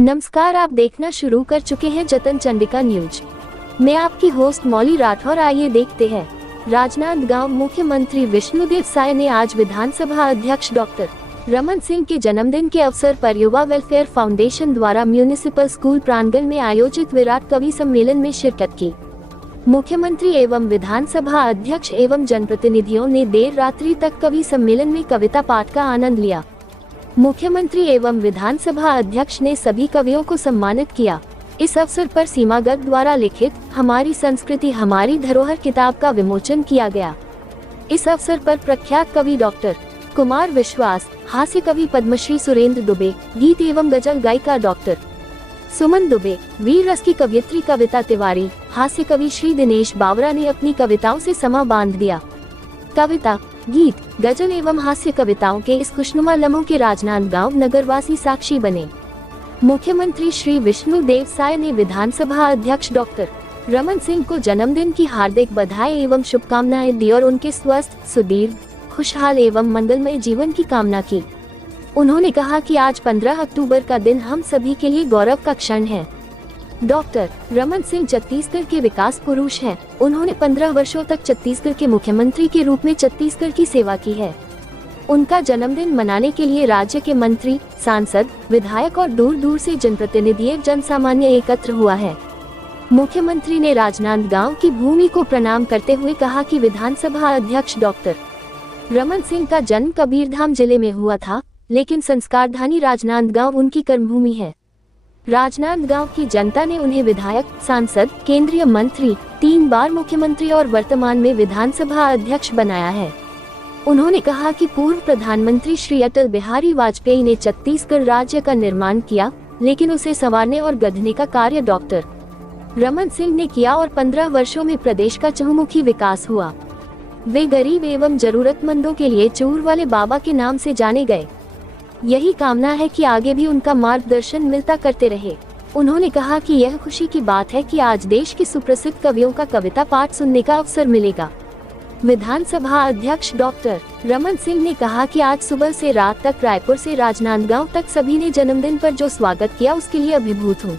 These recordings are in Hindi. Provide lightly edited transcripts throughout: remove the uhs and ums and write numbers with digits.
नमस्कार, आप देखना शुरू कर चुके हैं जतन चंडिका न्यूज। मैं आपकी होस्ट मौली राठौर। आइए देखते हैं। राजनांदगांव मुख्यमंत्री विष्णुदेव साय ने आज विधानसभा अध्यक्ष डॉक्टर रमन सिंह के जन्मदिन के अवसर पर युवा वेलफेयर फाउंडेशन द्वारा म्यूनिसिपल स्कूल प्रांगण में आयोजित विराट कवि सम्मेलन में शिरकत की। मुख्यमंत्री एवं विधानसभा अध्यक्ष एवं जनप्रतिनिधियों ने देर रात्रि तक कवि सम्मेलन में कविता पाठ का आनंद लिया। मुख्यमंत्री एवं विधानसभा अध्यक्ष ने सभी कवियों को सम्मानित किया। इस अवसर पर सीमा गर्ग द्वारा लिखित हमारी संस्कृति हमारी धरोहर किताब का विमोचन किया गया। इस अवसर पर प्रख्यात कवि डॉक्टर कुमार विश्वास, हास्य कवि पद्मश्री सुरेंद्र दुबे, गीत एवं गजल गायिका डॉक्टर सुमन दुबे, वीर रस की कवियत्री कविता तिवारी, हास्य कवि श्री दिनेश बावरा ने अपनी कविताओं से समा बांध दिया। कविता, गीत, गजल एवं हास्य कविताओं के इस खुशनुमा लम्हों के राजनांदगांव नगरवासी साक्षी बने। मुख्यमंत्री श्री विष्णुदेव साय ने विधानसभा अध्यक्ष डॉक्टर रमन सिंह को जन्मदिन की हार्दिक बधाई एवं शुभकामनाएं दी और उनके स्वस्थ, सुदीर्घ, खुशहाल एवं मंगलमय जीवन की कामना की। उन्होंने कहा कि आज 15 अक्टूबर का दिन हम सभी के लिए गौरव का क्षण है। डॉक्टर रमन सिंह छत्तीसगढ़ के विकास पुरुष हैं। उन्होंने 15 वर्षों तक छत्तीसगढ़ के मुख्यमंत्री के रूप में छत्तीसगढ़ की सेवा की है। उनका जन्मदिन मनाने के लिए राज्य के मंत्री, सांसद, विधायक और दूर दूर से जनप्रतिनिधि जनसामान्य एकत्र हुआ है। मुख्यमंत्री ने राजनांदगांव की भूमि को प्रणाम करते हुए कहा कि विधानसभा अध्यक्ष डॉक्टर रमन सिंह का जन्म कबीरधाम जिले में हुआ था, लेकिन संस्कारधानी राजनांदगांव उनकी कर्मभूमि है। राजनांदगांव की जनता ने उन्हें विधायक, सांसद, केंद्रीय मंत्री, 3 बार मुख्यमंत्री और वर्तमान में विधानसभा अध्यक्ष बनाया है। उन्होंने कहा कि पूर्व प्रधानमंत्री श्री अटल बिहारी वाजपेयी ने छत्तीसगढ़ राज्य का निर्माण किया, लेकिन उसे संवारने और गढ़ने का कार्य डॉक्टर रमन सिंह ने किया और 15 वर्षों में प्रदेश का चहुमुखी विकास हुआ। वे गरीब एवं जरूरतमंदों के लिए चूर वाले बाबा के नाम से जाने गए। यही कामना है कि आगे भी उनका मार्गदर्शन मिलता करते रहे। उन्होंने कहा कि यह खुशी की बात है कि आज देश के सुप्रसिद्ध कवियों का कविता पाठ सुनने का अवसर मिलेगा। विधानसभा अध्यक्ष डॉक्टर रमन सिंह ने कहा कि आज सुबह से रात तक रायपुर से राजनांदगांव तक सभी ने जन्मदिन पर जो स्वागत किया उसके लिए अभिभूत हूँ।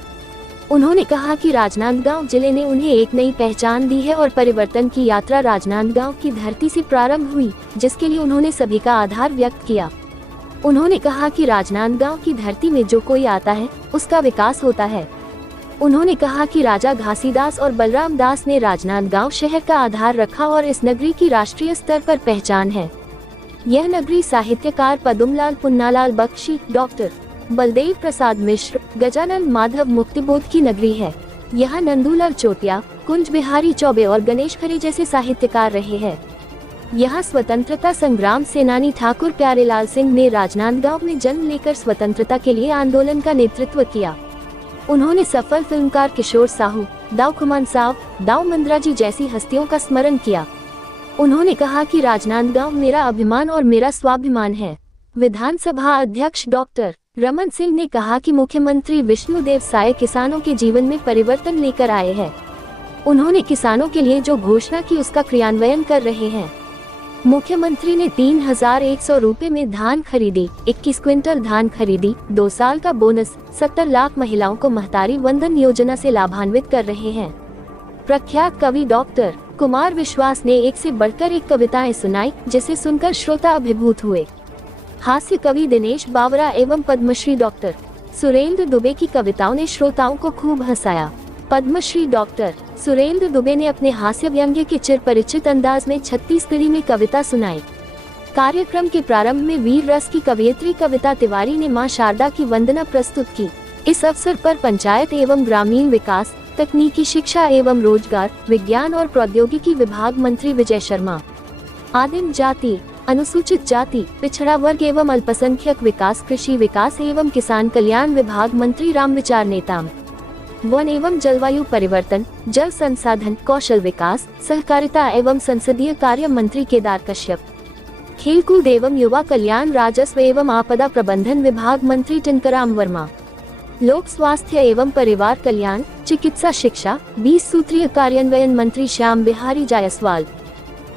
उन्होंने कहा कि राजनांदगांव जिले ने उन्हें एक नई पहचान दी है और परिवर्तन की यात्रा राजनांदगांव की धरती से प्रारंभ हुई, जिसके लिए उन्होंने सभी का आभार व्यक्त किया। उन्होंने कहा कि राजनांदगांव की धरती में जो कोई आता है उसका विकास होता है। उन्होंने कहा कि राजा घासीदास और बलराम दास ने राजनांदगांव शहर का आधार रखा और इस नगरी की राष्ट्रीय स्तर पर पहचान है। यह नगरी साहित्यकार पदुमलाल पुन्नालाल बख्शी, डॉक्टर बलदेव प्रसाद मिश्र, गजानन माधव मुक्तिबोध की नगरी है। यहाँ नंदूलाल चोटिया, कुंज बिहारी चौबे और गणेश खरे जैसे साहित्यकार रहे हैं। यहाँ स्वतंत्रता संग्राम सेनानी ठाकुर प्यारेलाल सिंह ने राजनांदगांव में जन्म लेकर स्वतंत्रता के लिए आंदोलन का नेतृत्व किया। उन्होंने सफल फिल्मकार किशोर साहू, दाऊ खुमान साव, दाऊ मंदराजी जैसी हस्तियों का स्मरण किया। उन्होंने कहा कि राजनांदगांव मेरा अभिमान और मेरा स्वाभिमान है। विधानसभा अध्यक्ष डॉक्टर रमन सिंह ने कहा कि मुख्यमंत्री विष्णुदेव साय किसानों के जीवन में परिवर्तन लेकर आए हैं। उन्होंने किसानों के लिए जो घोषणा की उसका क्रियान्वयन कर रहे हैं। मुख्यमंत्री ने 3,100 रुपए में धान खरीदी, 21 क्विंटल धान खरीदी, 2 साल का बोनस, 70 लाख महिलाओं को महतारी वंदन योजना से लाभान्वित कर रहे हैं। प्रख्यात कवि डॉक्टर कुमार विश्वास ने एक से बढ़कर एक कविताएं सुनाई, जिसे सुनकर श्रोता अभिभूत हुए। हास्य कवि दिनेश बावरा एवं पद्मश्री डॉक्टर सुरेंद्र दुबे की कविताओं ने श्रोताओं को खूब हंसाया। पद्मश्री डॉक्टर सुरेंद्र दुबे ने अपने हास्य व्यंग्य के चिर परिचित अंदाज में छत्तीसगढ़ी में कविता सुनाई। कार्यक्रम के प्रारंभ में वीर रस की कवियत्री कविता तिवारी ने मां शारदा की वंदना प्रस्तुत की। इस अवसर पर पंचायत एवं ग्रामीण विकास, तकनीकी शिक्षा एवं रोजगार, विज्ञान और प्रौद्योगिकी विभाग मंत्री विजय शर्मा, आदिम जाति, अनुसूचित जाति, पिछड़ा वर्ग एवं अल्पसंख्यक विकास, कृषि विकास एवं किसान कल्याण विभाग मंत्री रामविचार नेताम, वन एवं जलवायु परिवर्तन, जल संसाधन, कौशल विकास, सहकारिता एवं संसदीय कार्य मंत्री केदार कश्यप, खेलकूद एवं युवा कल्याण, राजस्व एवं आपदा प्रबंधन विभाग मंत्री टिनकराम वर्मा, लोक स्वास्थ्य एवं परिवार कल्याण, चिकित्सा शिक्षा, 20 सूत्रीय कार्यान्वयन मंत्री श्याम बिहारी जायसवाल,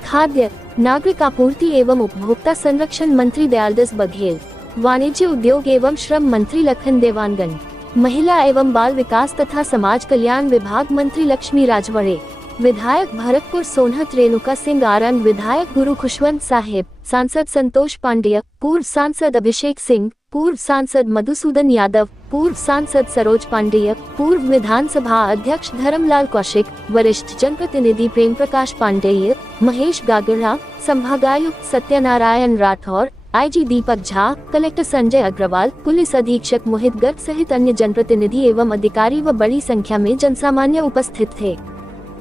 खाद्य नागरिक आपूर्ति एवं उपभोक्ता संरक्षण मंत्री दयालदास बघेल, वाणिज्य उद्योग एवं श्रम मंत्री लखन देवानगन, महिला एवं बाल विकास तथा समाज कल्याण विभाग मंत्री लक्ष्मी राजवड़े, विधायक भरतपुर सोनहत रेणुका सिंह आरंग, विधायक गुरु खुशवंत साहिब, सांसद संतोष पांडेय, पूर्व सांसद अभिषेक सिंह, पूर्व सांसद मधुसूदन यादव, पूर्व सांसद सरोज पांडेय, पूर्व विधानसभा अध्यक्ष धर्मलाल कौशिक, वरिष्ठ जनप्रतिनिधि प्रेम प्रकाश पांडेय, महेश गागड़ा, संभागायुक्त Satyanarayan Rathore, IG Deepak Jha, collector Sanjay Agarwal, police अधीक्षक मोहित गर्ग सहित अन्य जनप्रतिनिधि एवं अधिकारी व बड़ी संख्या में जनसामान्य उपस्थित थे।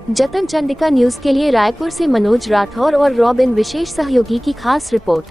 जतन चंडिका न्यूज के लिए रायपुर से मनोज राठौर और रॉबिन विशेष सहयोगी की खास रिपोर्ट।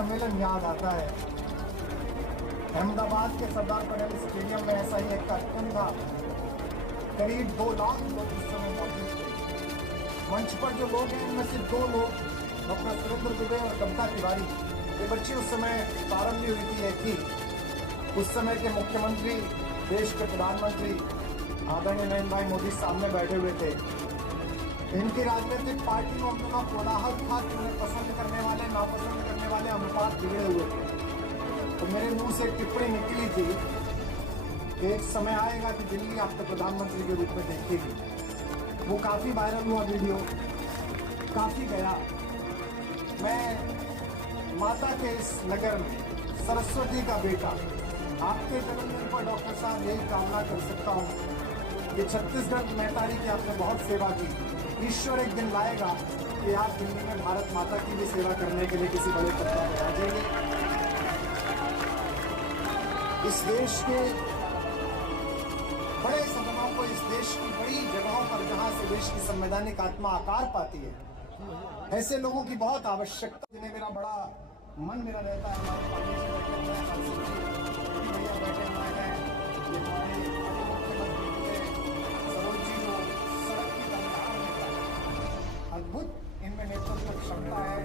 सम्मेलन याद आता है। अहमदाबाद के सरदार पटेल स्टेडियम में ऐसा ही एक कार्यक्रम था। करीब 2 लाख लोग उस समय मौजूद थे। मंच पर जो लोग हैं उनमें से 2 लोग डॉक्टर सुरेंद्र दुबे और कविता तिवारी, ये बच्ची उस समय प्रारंभ हुई थी। एक ही उस समय के मुख्यमंत्री, देश के प्रधानमंत्री आदरणीय नरेंद्र भाई मोदी सामने बैठे हुए थे। इनकी राजनीतिक पार्टी में उनका कोलाहल था कि उन्हें पसंद करने वाले, नापसंद करने वाले अनुपात बिगड़े हुए थे। तो मेरे मुंह से एक टिप्पणी निकली थी कि एक समय आएगा कि दिल्ली आपको प्रधानमंत्री के रूप में देखेगी। वो काफ़ी वायरल हुआ वीडियो, काफ़ी गया। मैं माता के इस नगर में सरस्वती का बेटा आपके जन्मदिन पर डॉक्टर साहब यही कामना कर सकता हूँ कि छत्तीसगढ़ मैतारी की आपने बहुत सेवा की। ईश्वर एक दिन लाएगा कि आप दिल्ली में भारत माता की भी सेवा करने के लिए किसी बड़े पद पर आ जाएंगे। इस देश के बड़े सदनों को, इस देश की बड़ी जगहों पर जहां से देश की संवैधानिक आत्मा आकार पाती है, ऐसे लोगों की बहुत आवश्यकता। जिन्हें मेरा बड़ा मन मेरा रहता है। हमारे भैया बैठे हुए हैं, ये हमारे अद्भुत इनमें नेतृत्व क्षमता है।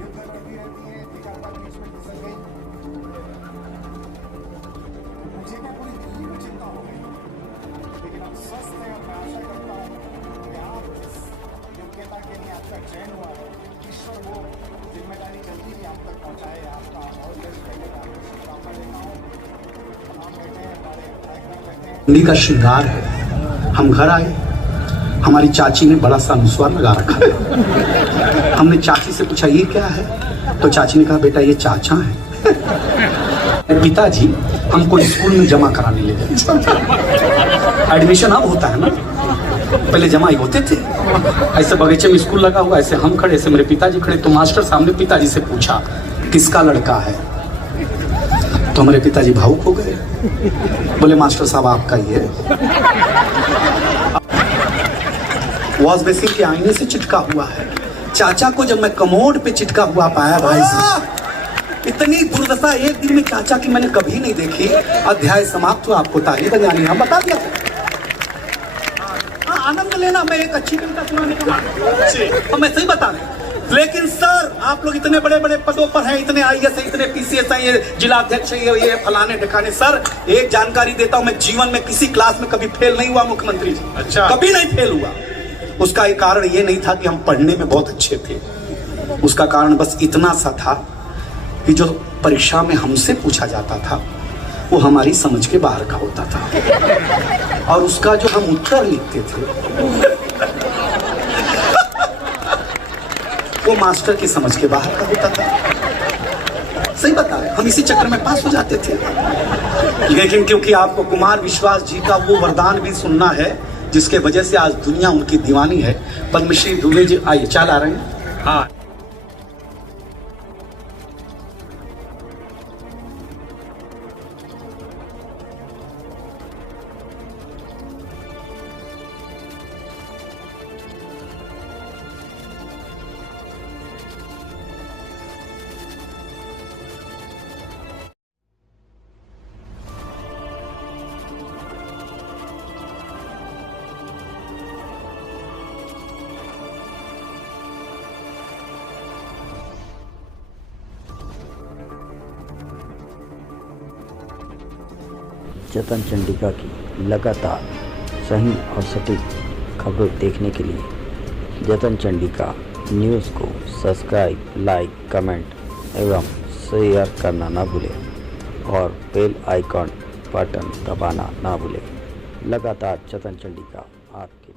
युद्ध लड़ती रहती है, एकाग्रता बीच में फिसल गई। मुझे क्या पूरी दिल्ली में चिंता हो गई, लेकिन अब स्वस्थ है और मैं आशा करता हूँ कि आप जिस योग्यता के लिए आपका चयन हुआ है, ईश्वर वो जिम्मेदारी जल्दी ही आप तक पहुँचाए। आपका और यश रहेगा। शुभकामना देता हूँ। हम बैठे हैं, हमारे कार्यक्रम बैठे हैं। दिल्ली का श्रृंगार है। हम घर आए, हमारी चाची ने बड़ा सा अनुस्वार लगा रखा है। हमने चाची से पूछा ये क्या है, तो चाची ने कहा बेटा ये चाचा है। पिताजी हमको स्कूल में जमा कराने ले गए। एडमिशन अब होता है ना, पहले जमा ही होते थे। ऐसे बगीचे में स्कूल लगा हुआ, ऐसे हम खड़े, ऐसे मेरे पिताजी खड़े। तो मास्टर साहब ने पिताजी से पूछा किसका लड़का है, तो हमारे पिताजी भावुक हो गए। बोले मास्टर साहब आपका ही है। वॉश बेसिन के आईने से चिटका हुआ है। चाचा को जब मैं कमोड पे चिटका हुआ पाया भाई साहब, इतनी दुर्दशा एक दिन में चाचा की मैंने कभी नहीं देखी। अध्याय समाप्त हुआ, आपको ताली बजानी हम बता दिया। आनंद लेना, मैं एक अच्छी कविता सुनाने का हम ऐसे ही बता रहे। लेकिन सर आप लोग इतने बड़े बड़े पदों पर हैं, इतने आईएएस है, इतने पीसीएस है, ये जिलाध्यक्ष है, ये फलाने ठिकाने। सर एक जानकारी देता हूं, मैं जीवन में किसी क्लास में कभी फेल नहीं हुआ मुख्यमंत्री जी। अच्छा, कभी नहीं फेल हुआ। उसका एक कारण ये नहीं था कि हम पढ़ने में बहुत अच्छे थे। उसका कारण बस इतना सा था कि जो परीक्षा में हमसे पूछा जाता था वो हमारी समझ के बाहर का होता था, और उसका जो हम उत्तर लिखते थे वो मास्टर की समझ के बाहर का होता था। सही बता रहे, हम इसी चक्कर में पास हो जाते थे। लेकिन क्योंकि आपको कुमार विश्वास जी का वो वरदान भी सुनना है जिसके वजह से आज दुनिया उनकी दीवानी है, पद्मश्री दुबे जी आइए चाल आ रहे हैं। हाँ, जतन चंडिका की लगातार सही और सटीक खबरें देखने के लिए जतन चंडिका न्यूज़ को सब्सक्राइब, लाइक, कमेंट एवं शेयर करना ना भूलें और बेल आइकॉन बटन दबाना ना भूलें। लगातार जतन चंडिका आपके